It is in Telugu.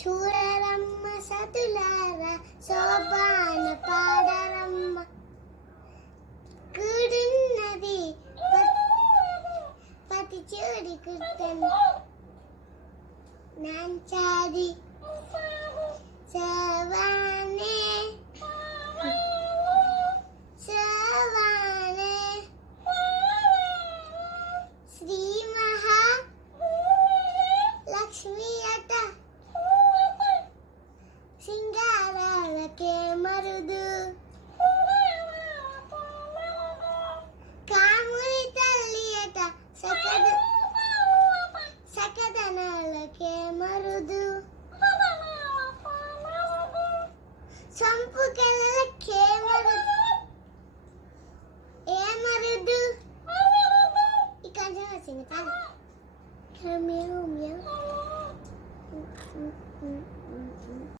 చూడరమ్మ సతులారా శోభాన పాడరమ్మ కూడున్నది పతి చూడి కుర్తను నాంచాది సవానే సవానే శ్రీ మహా లక్ష్మీ అట సింగారాలకే మరుదు కాముని తల్లి అట సకదనాలకే మరుదు సంపుకెళ్ళకే మరుదు ఏ మరుదు ఇక సింగ